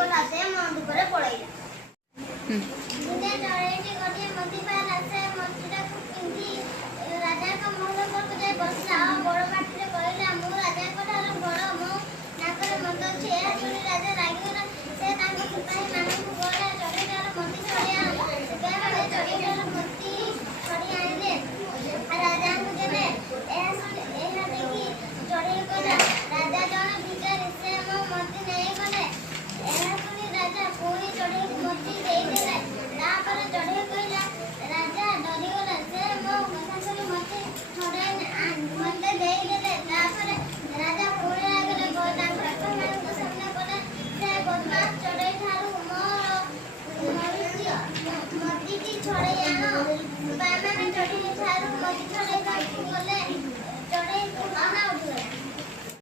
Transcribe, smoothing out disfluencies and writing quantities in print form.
ଗଲା ସେ ମନ ଦୁଃଖରେ ପଳେଇଲା। ଦିନେ ଚଢ଼େଇଟି ଗୋଟିଏ ମୋତି ପାଇଲା। ସେ ମୋତିଟାକୁ ପିନ୍ଧି ରାଜାଙ୍କ ମହଲ ଉପରକୁ ଯାଇ ବସିଲା ଓ ବଡ଼ ପାଟିରେ କହିଲା, ମୁଁ ରାଜାଙ୍କ ଠାରୁ ବଡ଼, ମୋ ନାକରେ ମଦ ଅଛି। ଏହା ଶୁଣି ରାଜା ରାଗିଗଲା। ସେ ତାଙ୍କ ସିପାହୀମାନଙ୍କୁ କହିଲା, ଚଢ଼େଇଟାର ମୋତି ଛଡ଼େଇ ଆଣ। ସିପାହୀମାନେ ଚଢ଼େଇଟାର ମୋତି ଛଡ଼େଇ ଆଣିଲେ, ରାଜାଙ୍କୁ ଦେଲେ। ଏହା ଦେଖି ଚଢ଼େଇ କହିଲା, ରାଜା ଜଣେ ଭିକାରୀ, ସେ ମୋ ମୋତି ନେଇଗଲେ। ଏହା ଶୁଣି ରାଜା ପୁଣି ଚଢ଼େଇକୁ ମୋତି ଦେଇଦେଲେ। ତାପରେ ଚଢ଼େଇ କହିଲା, ରାଜା ଡରିଗଲା। ସେ ମୋ କଥା ଶୁଣି ମୋତି ଛଡ଼େଇ ମୋତେ ଦେଇଦେଲେ। ତାପରେ ରାଜା ପୁଣି ରାଗିଲେ। ତାଙ୍କ ସିପାହୀମାନଙ୍କ ସାମ୍ନା କଲେ, ସେ ବଦମାସ ଚଢ଼େଇଠାରୁ ମୋର ମୋତିଟି ଛଡ଼େଇ ଆଣ। ସିପାହୀମାନେ ଚଢ଼େଇଠାରୁ ମୋତି